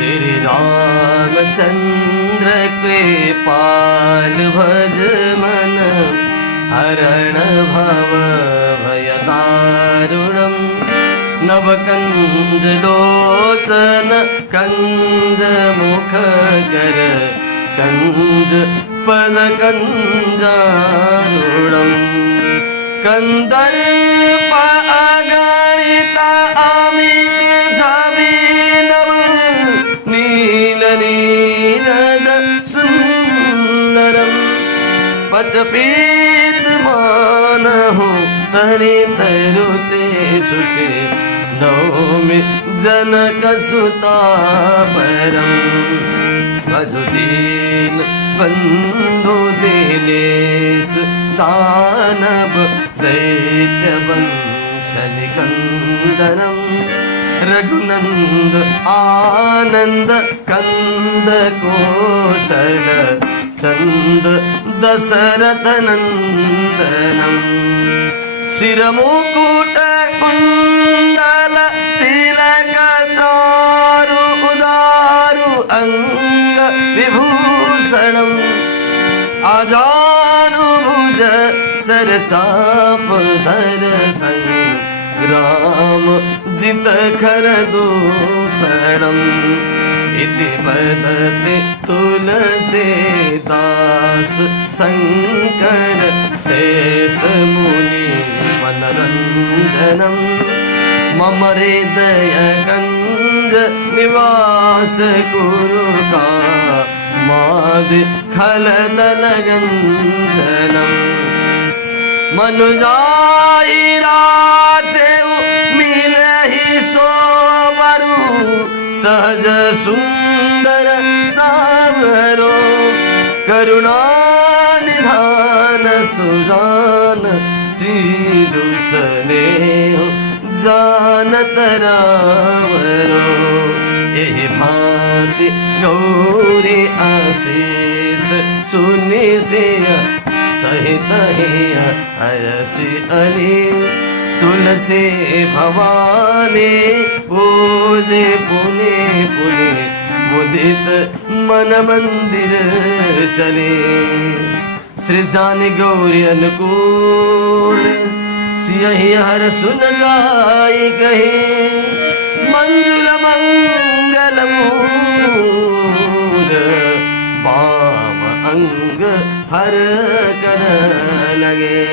श्री रामचंद्र कृपाल भज मन हरण भव भयदारुणम् नवकंज लोचन कंज मुख कर कंज पद कंजारुणम् कंदर्प अगणिता अमित छविनव नील नीरद सुंदरम पटपीत मानहु तनि तरुते सुचे नौमि जनक सुता परम भजुदीन बंधु दिनेश दानव दैत्य वंश निकंदनम रघुनंद आनंद कंद कोसल चंद दशरथ नंदनम शिरमुकुट कुंडल तिलक चारु उदारु अंग विभूषणम आजानुभुज सरचाप धर संग्राम जित खर दूषणम इति पदते तुलसीदास शंकर शेष मुनि मनरंजनम मम हृदय कंज निवास कुरु का मादि खलदल गंजनम मनुजाई राचे मिलहि सोवरु सहज सुंदर सावरो करुणा निधान सुजान सीधु स्नेह जानत रावरो एहि भांति गौरी आशीष सुनि से सहित अयसी अरे तुलसी भवानी पूजे पुने पुने मुदित मन मंदिर चले श्री जान गौरी अनुकूल सियहि हर सुन जाय कहे मंजुल मंगल मूर पाव अंग हर कर लगे।